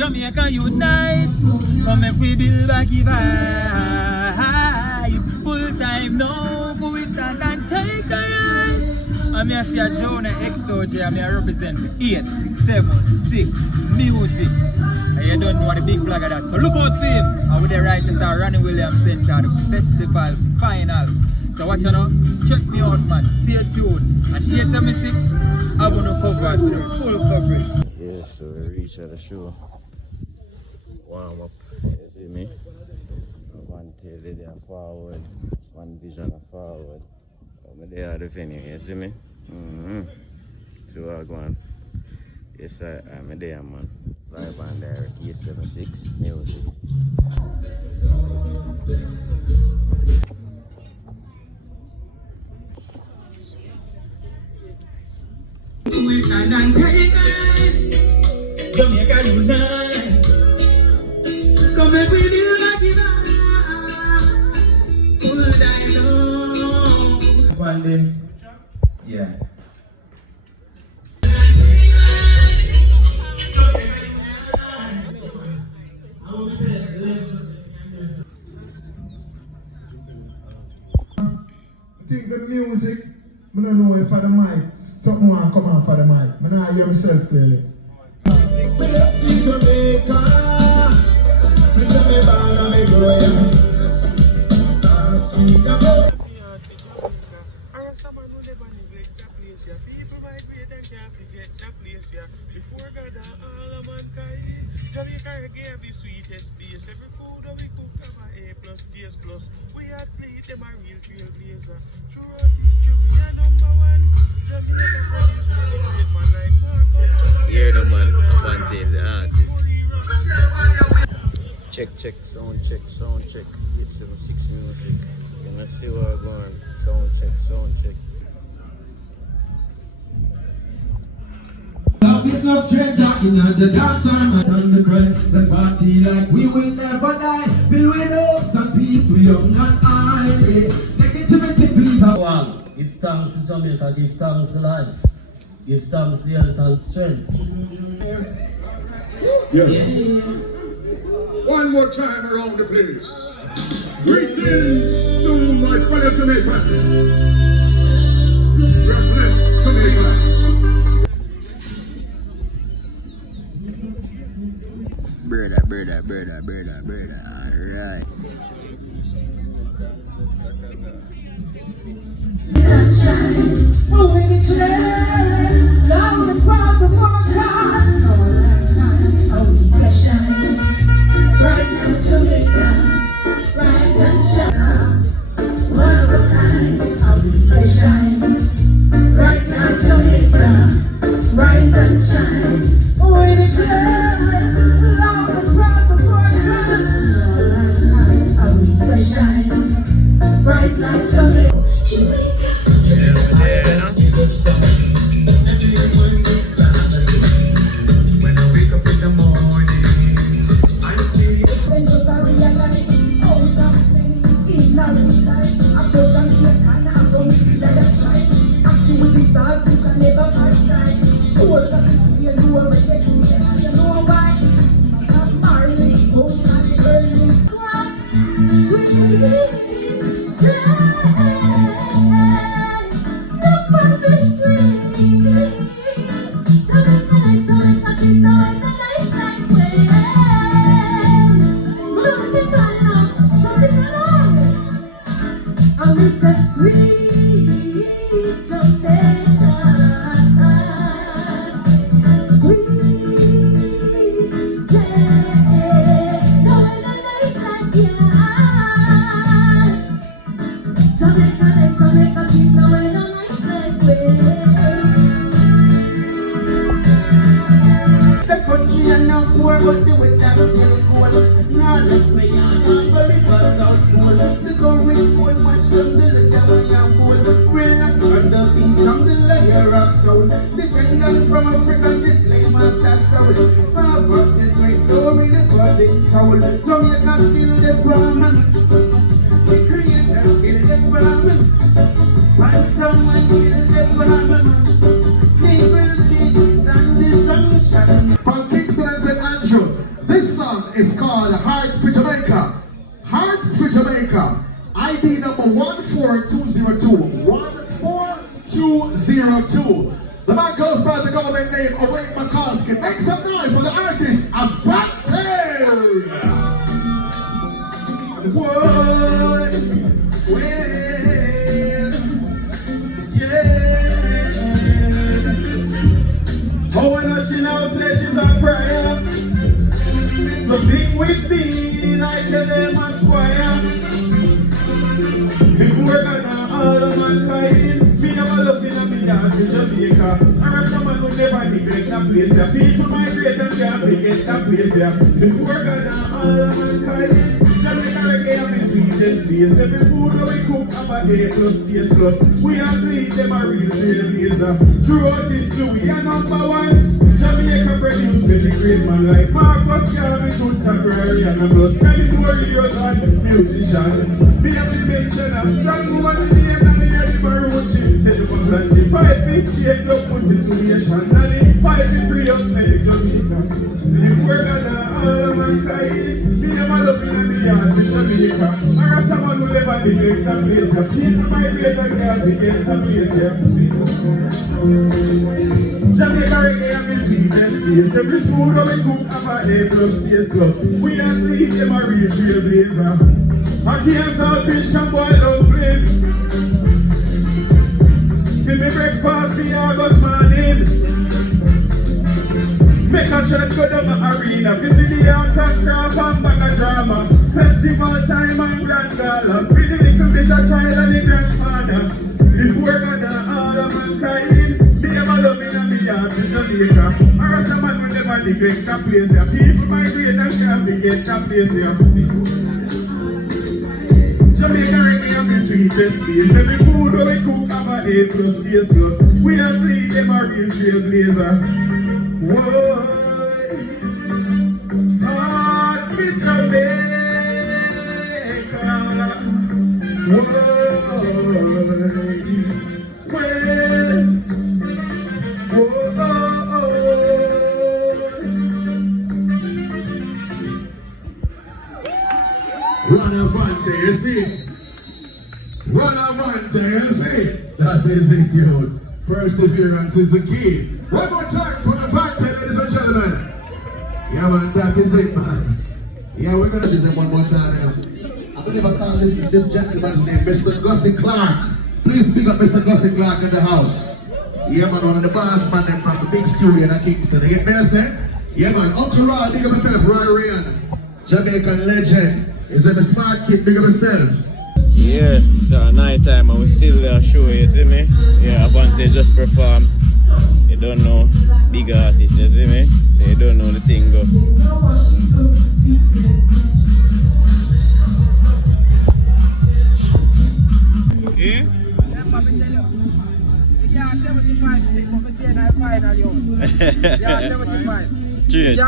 Jamaica unite. Come if we build back the vibe. Full time now, for we stand and take a rise. I'm here for Jonah XOJ. I'm here represent 876 Music. And you don't know the big flag of that. So look out for him. And with the writers are Ronnie Williams Center, the festival final. So watch out now, check me out man, stay tuned. And 876, I'm gonna cover us with full coverage. Yeah, so we reach at the show. Warm up, you see me? One tail there forward, one vision forward. I'm there at the venue, you see me? So I go on. Yes, I'm there man. Live on direct 876 Music. We stand and take it. Jamaica unite. Come and we do like it. Full time now. One day. Yeah. I think the music, I don't know if for the mic, something want to come on for the mic. I don't hear myself clearly. Before God and all of mankind, Jamaica gave the sweetest place. Every food that we cook have a A+, Ds+. We had played them a real trailblazer. Throughout history, we are number one. Jamaica produced many great man like Marcus. Hear the man, Fantasia the artist. Check, sound check. 876 Music. You know, see where I'm going. Sound check. It's no stranger in the dark time and on the crest. Let's party like we will never die. Filled with hopes and peace, we young and hungry. Negativity, please. One, give thanks to Jamaica, give thanks to life, give thanks to health and strength. Yeah. One more time around the place. Greetings to my fellow Jamaica. God bless Jamaica. Brother. Alright. Sunshine, moving the trail, loud across the water. Our lifetime, our session. Right now, Jamaica, rise and shine. One of a kind, our session. Right now, Jamaica, rise and shine. Moving the trail. Bright like Jamaica. When I wake up in the morning, I see When you sorry, I got it out of many ignorant life. I'm so Jamaican, I'm from the that I try. Acting with the starfish, I never had time. So that you know I get me, you know why? I'm married, home and burning. Sweet baby. but the weather still cold. Not left me on the river south pole. The going cold much from the little young pool. Relax on the beach on the layer of soul. Descendant from Africa, this slave master soul. Half of this great story never been told. Jamaica still the problem. The creator still the problem. One someone still the problem. People, trees and the sunshine. From Kingston and St. Andrew, called Heart for Jamaica. Heart for Jamaica. ID number 14202. 14202. The man goes by the government name Awake Makalski. Make some noise for the artist Avante. What? Oh, when I sing our places of prayer, so sing with me, like the name of choir. If we're gonna all of mankind, me never looking at me dance in Jamaica. And someone who never neglect that place here. People migrate and can't forget that place here. If we're gonna all of mankind, Jamaica reggae have the sweetest place. Every food that we cook have a A plus, taste plus. We are treat them a real trailblazer. Throughout history, we are number one. Jamaica produce many great man like Marcus Garvey, Toots and Brary and a plus. Many warriors and musicians. Me have the mention of strong woman in the name of the Baruchi. Tell the Atlantic, 5 big change up pussy to nation. And the 5 big free up many Jamaica. If we're gonna all of mankind, me never looking at the yard with Jamaica. Or someone who never neglect that place here. People migrate and can't forget that place here. Jamaica reggae have the sweetest taste. Every food that we cook have a A plus, taste plus. We are treat them a real trailblazer. I can't salt fish and boil out flame. Give me breakfast the August morning. Make a church go down the arena. Visit the art and craft and back a drama. Festival time and grand gala. With the little bit of child and the grandfather. If we're gonna all of mankind, me never love me and me yard in Jamaica. Or else a man will never neglect that place here. People migrate and can't forget that place here. Jamaica reggae have the sweetest taste. Every food that we cook have a A plus, taste plus. We are treat them a real trailblazer. Whoa, heart with Jamaica. Whoa, Run Avante, you see? Run Avante, you see? That is it, dude. Perseverance is the key. One more time for Avante, ladies and gentlemen. Yeah, man, that is it, man. Yeah, we're gonna do this one more time, you know. I believe I call this gentleman's name, Mr. Gussie Clark. Please pick up Mr. Gussie Clark in the house. Yeah, man, one of the boss man them from the big studio in Kingston. You get me, I say? Yeah, man, Uncle Rod, big up yourself, Roy Ryan. Jamaican legend. Is that a smart kid, big up yourself? Yeah, so night time and we still there show, you see me? Yeah, Avante just perform. You don't know, big artist, you see me? So you don't know the thing go. Yeah? Yeah, 75 stick, but we say that final, yo. Yeah, 75. Cheers.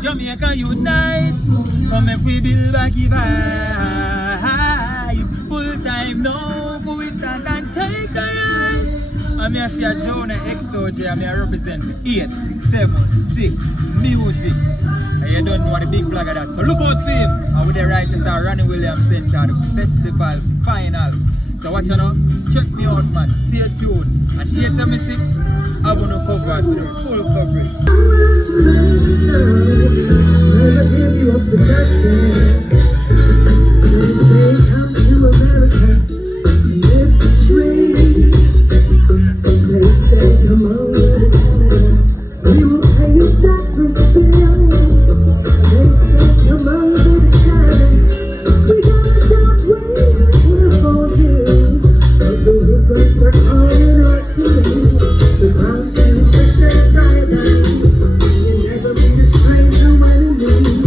Jamaica unite, come if we build back the vibe. Full time now, for we stand and take a rise. I'm here for Jonah XOJ, I'm here represent 876 Music. And you don't know what the big flag of that. So look out for him. And with the writers are Ronnie Williams Center, the festival final. So watch out now, check me out, man. Stay tuned. And 876, I'm gonna cover today, full coverage. Never give you up the They come to America, live the dream. They say, come on, Canada, we will pay your doctor's bill. They say, come on, China, we got a job waiting for you. But the rivers are calling out to me. The ground's too fresh and dry. You never be a stranger when you need.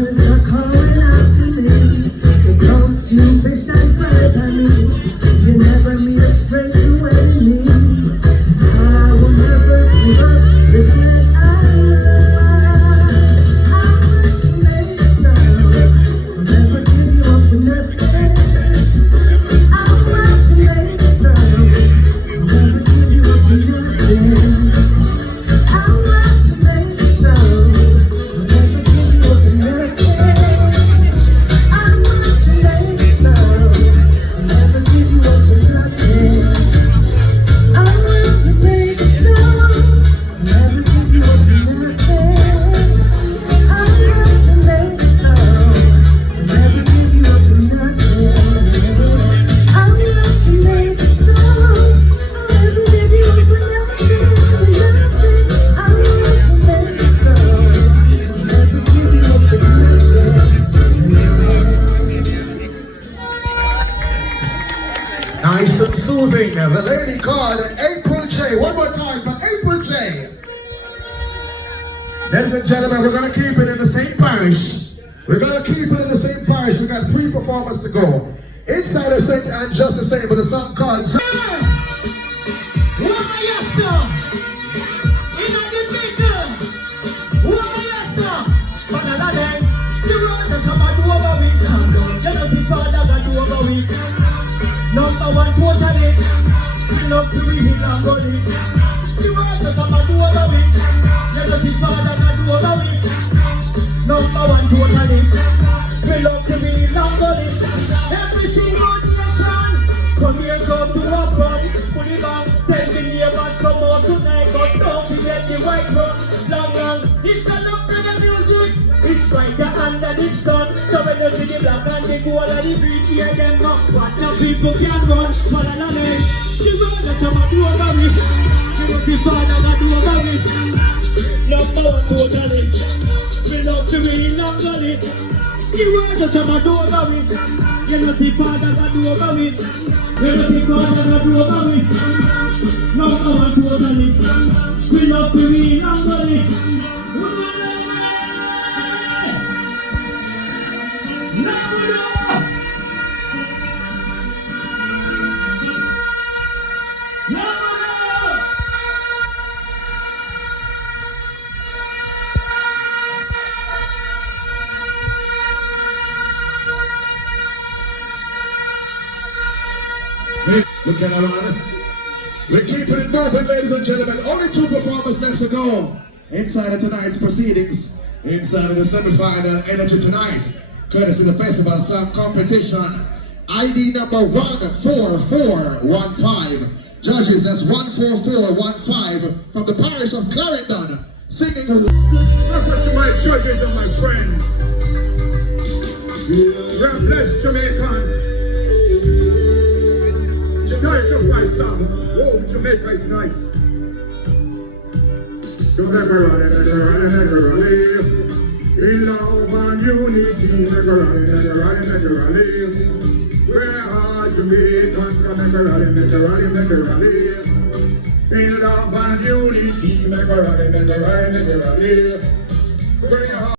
words are calling out to me. Because you fish and fry by me. You never meet a stranger with me. I will never give up this land I love. I will make it so. I'll never give you up for nothing. I will make it so. I'll never give you up for nothing. I will make it so. I'll never give you up for nothing. I want to make it so. I'll never give you up for nothing. I want to make it so. I'll never give you up for nothing. I want to make it so. I'll never give you up for nothing. I want to make it so. I'll never give you up for nothing. I want to make it so. I'll never give you up for nothing. Nice and soothing. The lady called April J. One more time for April J. Ladies and gentlemen, we're going to keep it in the same parish. We're going to keep it in the same parish. We got 3 performers to go. Inside of St. Anne, just the same, with a song called... Number one totally, fill up to me his and body. The world that I'm a do over it. Let us see Father God do over it. Number one totally, fill up to me his and body. Every single nation, come here come to have fun. Put it on, tell the neighbors come out tonight. But don't forget the white run. Long, it's a love to the music. It's brighter under the sun. So when you see the black and the gold and the beat, hear them up. What the people can run, but I love it. The world that I'm a do over me. You know the Father that do over me. Number one totally. We love to be number it. The world that I'm a do over me. You know the Father that do over me. You know the Father that do over me. Number one totally. We love to be number it. Look at that. We're keeping it moving, ladies and gentlemen. Only 2 performers left to go inside of tonight's proceedings. Inside of the semi-final Energy Tonight, courtesy of the Festival Song Competition. ID number 14415. Judges, that's 14415 from the parish of Clarendon. Singing. Listen to my judges and my friends. God bless Jamaican. Title of my song, oh, Jamaica is nice. Don't ever run, in love and unity, never run, where are Jamaicans, never run, in love and unity, never run, where are